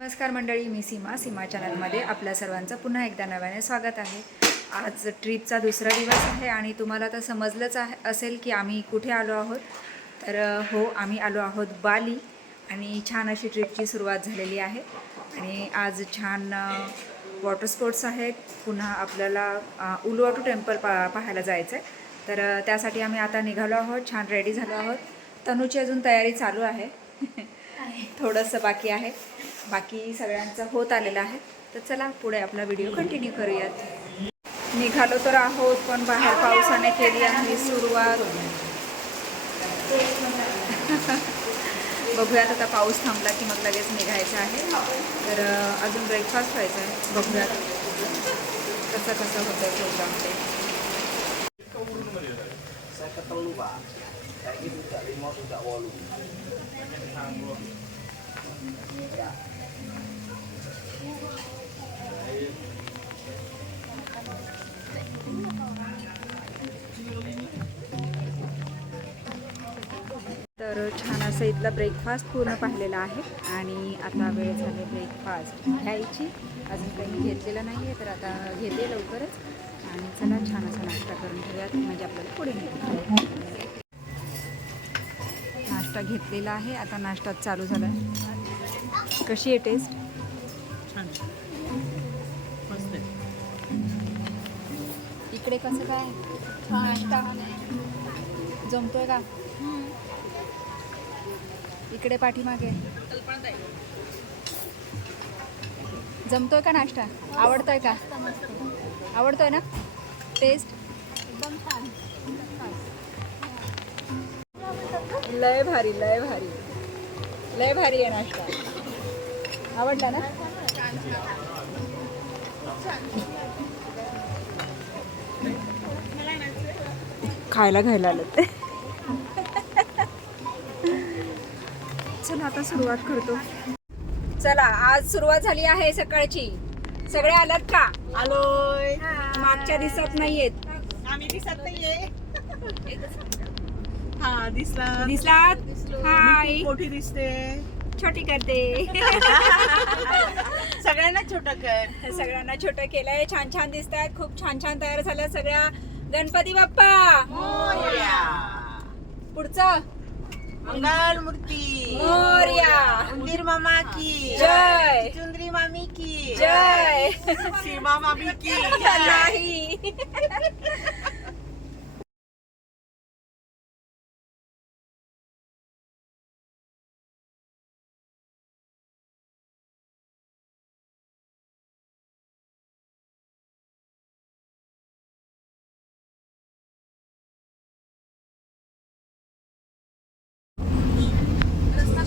नमस्कार मंडळी मी सीमा. सीमा चॅनलमध्ये आपल्या सर्वांचं पुन्हा एकदा नव्याने स्वागत आहे. आज ट्रिपचा दुसरा दिवस आहे आणि तुम्हाला तर समजलंच आहे असेल की आम्ही कुठे आलो आहोत. तर हो आम्ही आलो आहोत बाली आणि छान अशी ट्रिपची सुरुवात झालेली आहे. आणि आज छान वॉटर स्पोर्ट्स आहेत. पुन्हा आपल्याला उलवाटू टेम्पल पा पाहायला जायचं आहे तर त्यासाठी आम्ही आता निघालो आहोत छान रेडी झालो आहोत. तनूची अजून तयारी चालू आहे. थोडंसं बाकी आहे. बाकी सगळ्यांचं होत आलेलं आहे. तर चला पुढे आपला व्हिडिओ कंटिन्यू करूयात. निघालो तर आहोत पण बाहेर पावसाने केली आहे सुरुवात. बघूयात आता पाऊस थांबला की मग लगेच निघायचं आहे. तर अजून ब्रेकफास्ट व्हायचा आहे. बघूयात कसं कसं होतं आहे प्रोग्राम ते Yeah. तर छान असं इथला ब्रेकफास्ट पूर्ण पाहिलेला आहे. आणि आता वेळ झाली ब्रेकफास्ट घ्यायची. अजून काही घेतलेलं नाही आहे तर आता घेते लवकरच. आणि चला छान असा नाश्ता करून ठेवूयात म्हणजे आपल्याला पुढे नाश्ता घेतलेला आहे. आता नाश्ता चालू झाला कशी आहे टेस्ट इकडे कसं काय? नाश्ता जमतोय का? इकडे पाठीमागे. जमतोय का नाश्ता? आवडतोय का? आवडतोय ना? टेस्ट लय भारी लय भारी. लय भारी आहे नाश्ता. आवडला ना? खायला घ्यायला आलं ते. चला आता सुरुवात करतो. चला आज सुरुवात झाली आहे सकाळची. सगळे आलात का? आलोय. मागच्या दिसत नाहीयेत. आम्ही दिसत नाहीये. हा दिसला दिसलात? मी हाय. मोठी दिसते. छोटी करते. सगळ्यांना छोट कर. सगळ्यांना छोटं केलंय. छान छान दिसत आहेत खूप छान छान तयार झाल्या सगळ्या. गणपती बाप्पा! पुढचं? मंगल मूर्ती मोरया. उंदीर मामा की. जय. चुंदरी मामी की. जय. सीमा मामी की. नाही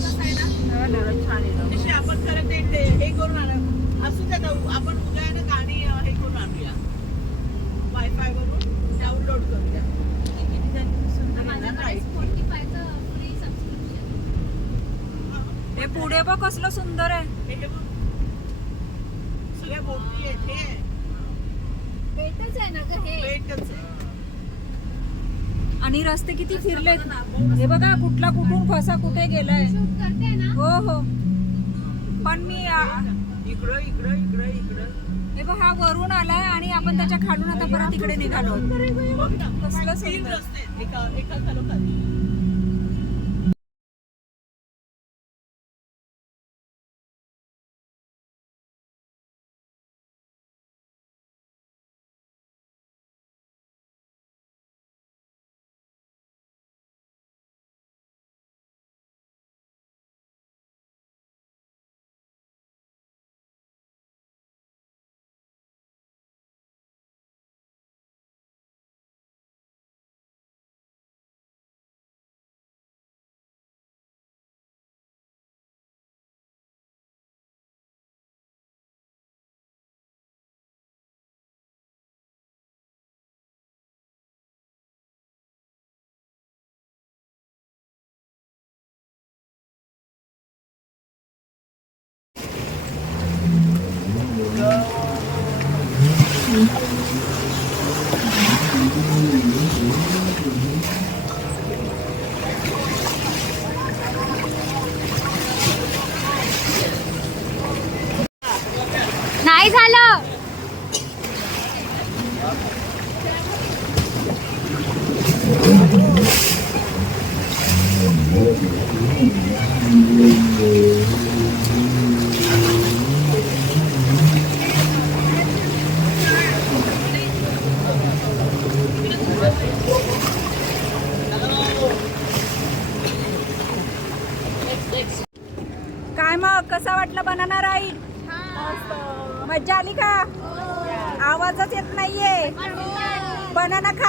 छान आहे तशी आपण खरं ते ते हे करून आणू असू द्या जाऊ आपण उद्या आहे ना गाणी अं, हे करून आणूया वायफाय वरून डाउनलोड करूया किती जण सुंदर आहे ना right. हे पुढे बघ कसलं सुंदर आहे. बघ. सगळ्या बोटी आहेत हे. भेटच आहे ना ग हे. आहे. आणि रस्ते किती फिरलेत. हे बघा कुठला कुठून कसा कुठे गेलाय. शूट करते ना. हो हो. पण मी आ, इकडं इकडं इकडं इकडं हे बघ हा वरून आलाय आणि आपण त्याच्या खालून आता परत इकडे निघालो. कसलं तीन सुंदर. रस्ते आहेत. एका एका खालोखाल.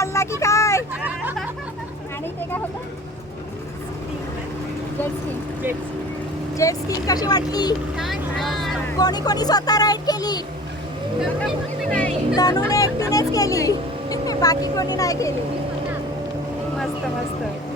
खाल्ला की काय? आणि ते काय होतं? जेट स्कीम कशी वाटली? कोणी कोणी स्वतः राईड केली? तनूने एकटीनेच केली. बाकी कोणी नाही केली. मस्त मस्त.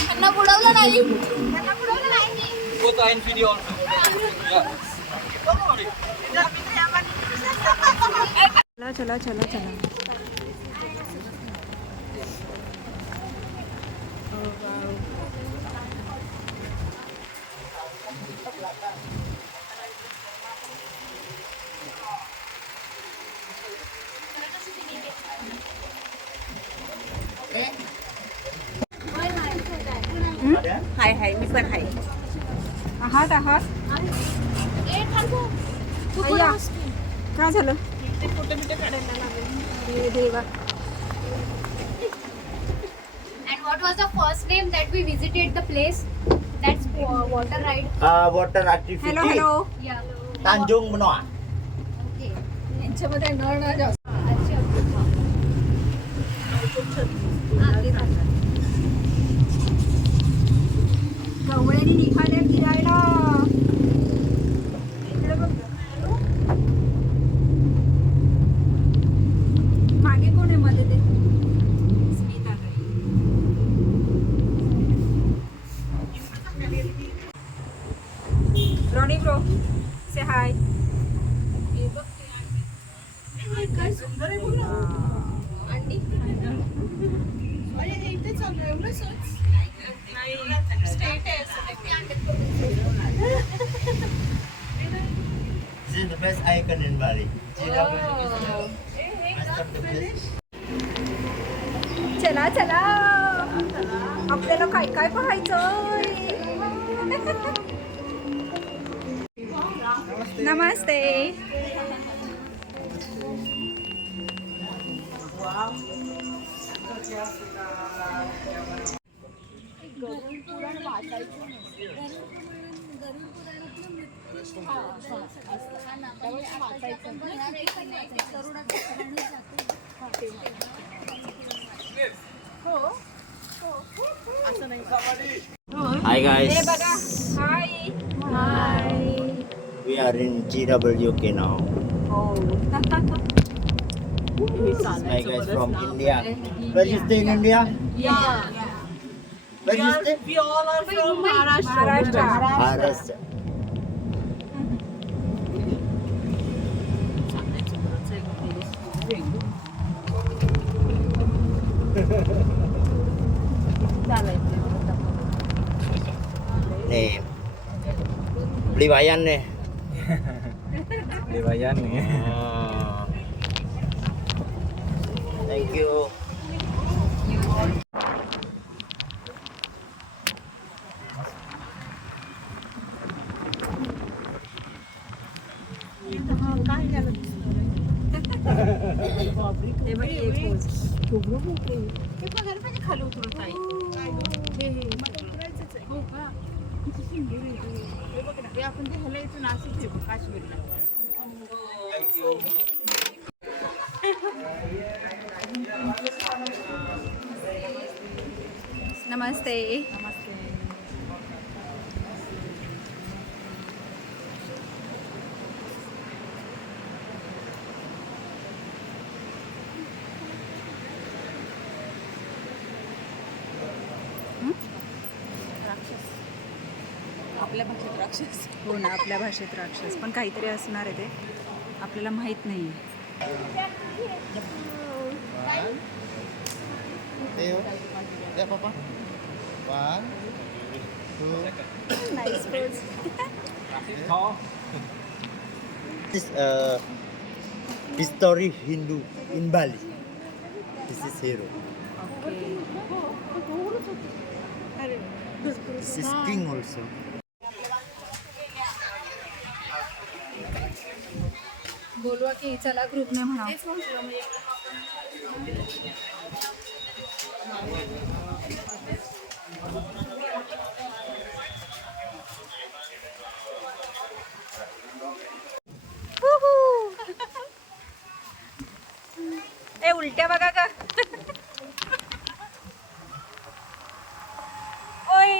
त्यांना बुडवलं नाही त्यांना बुडवलं नाही चला चला चला चला हाय मी पण हाय आहात आहात. काय झालं हे देवा And what was the first name that we visited the place? That's uh, water ride. Uh, activity. Hello hello Yeah. Tanjung Benoa. Okay. यांच्यामध्ये नळ ना गवळ्याने निघाल्या फिरायला. इकडे बघ. मागे कोण आहे मध्ये ते रॉनी ब्रो से हाय काय सुंदर आहे ना. अरे, इथे चालू आहे, एवढं? नाही, is the best icon in Bali. GW is the best of the best. चला चला आपल्याला काय काय पाहायचं नमस्ते Hi हे guys, बघा हाय हाय we are in GWK now. हे This is my चालायचं guys बरंच from लांब India. आहे. Where you stay in India? Yeah. Where we are, you stay? We all are from Maharashtra. Maharashtra. Maharashtra. nih beli bayan nih beli bayan nih ờ. thank you बघ ना, हे आपण ते ह्याला इथून नाशिक हे काश्मीरला नमस्ते. आपल्या भाषेत राक्षस हो ना आपल्या भाषेत राक्षस पण काहीतरी असणार आहे ते आपल्याला माहीत नाही. This is uh, history Hindu in Bali. This is hero. This is king also. बोलवा की चला ग्रुपने म्हणा ए उलट्या बघा का ओय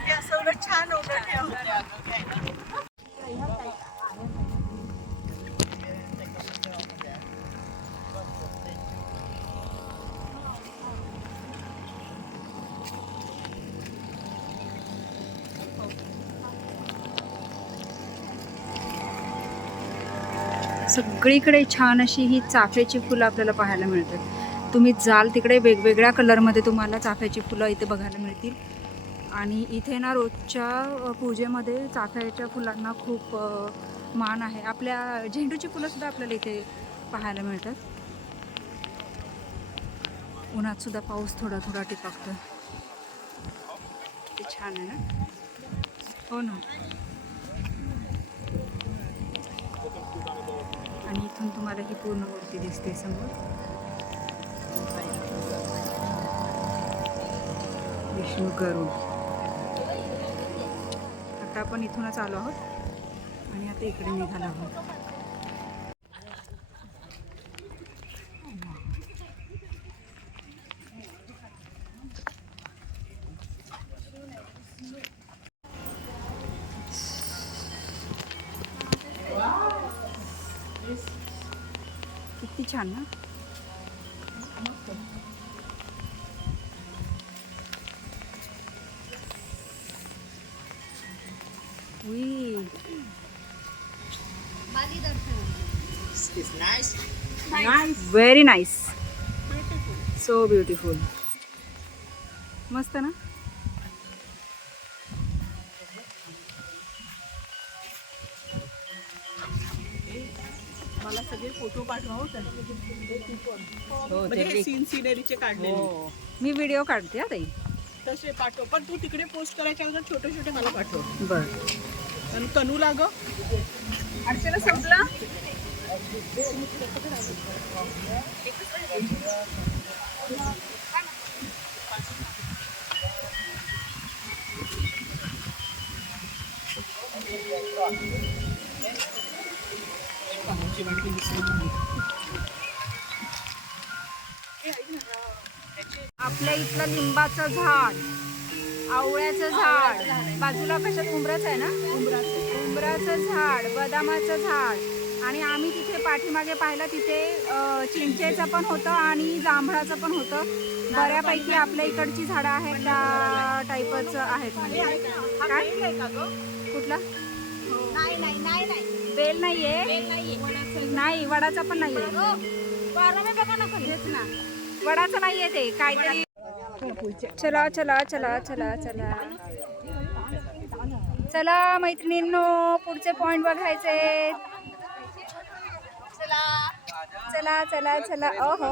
हे असं उलट छान उलट हे सगळीकडे छान अशी ही चाफ्याची फुलं आपल्याला पाहायला मिळतात. तुम्ही जाल तिकडे वेगवेगळ्या कलरमध्ये तुम्हाला चाफ्याची फुलं इथे बघायला मिळतील. आणि इथे ना रोजच्या पूजेमध्ये चाफ्याच्या फुलांना खूप मान आहे. आपल्या झेंडूची फुलंसुद्धा आपल्याला इथे पाहायला मिळतात. उन्हातसुद्धा पाऊस थोडा थोडा टिपकतो ते छान आहे ना? हो ना. आणि इथून तुम्हाला ही पूर्ण मूर्ती दिसते समोर. विष्णू गरुड आता आपण इथूनच आलो आहोत. आणि आता इकडे निघालो आहोत. किती छान ना. व्हेरी नाईस सो ब्युटिफुल मस्त ना? मला सगळे फोटो पाठवा हो त्यांचे. हो म्हणजे हे सीन सिनेरीचे काढले मी व्हिडिओ काढते हा ताई. तसे पाठव. पण तू तिकडे पोस्ट करायच्या अगोदर छोटे छोटे मला पाठव. बर. आणि कनू लाग संपला? आपल्या इथलं लिंबाचं झाड आवळ्याचं झाड. बाजूला कशात? उमराच आहे ना? उंबराचं उंबराचं झाड बदामाचं झाड. आणि आम्ही तिथे पाठीमागे पाहिलं तिथे चिंचेचं पण होतं आणि जांभळाचं पण होतं. बऱ्यापैकी आपल्या इकडची झाडं आहेत त्या टाईपच आहेत. हा काय? आहे? कुठला? नाही नाही नाही नाही. बेल नाहीये? नाहीये. नाही वडाचा पण नाहीये. बघा ना खाली ना. वडाचं नाहीये ते काहीतरी. चला चला चला चला चला. चला मैत्रिणींनो पुढचे पॉइंट बघायचे. चला चला चला. ओहो.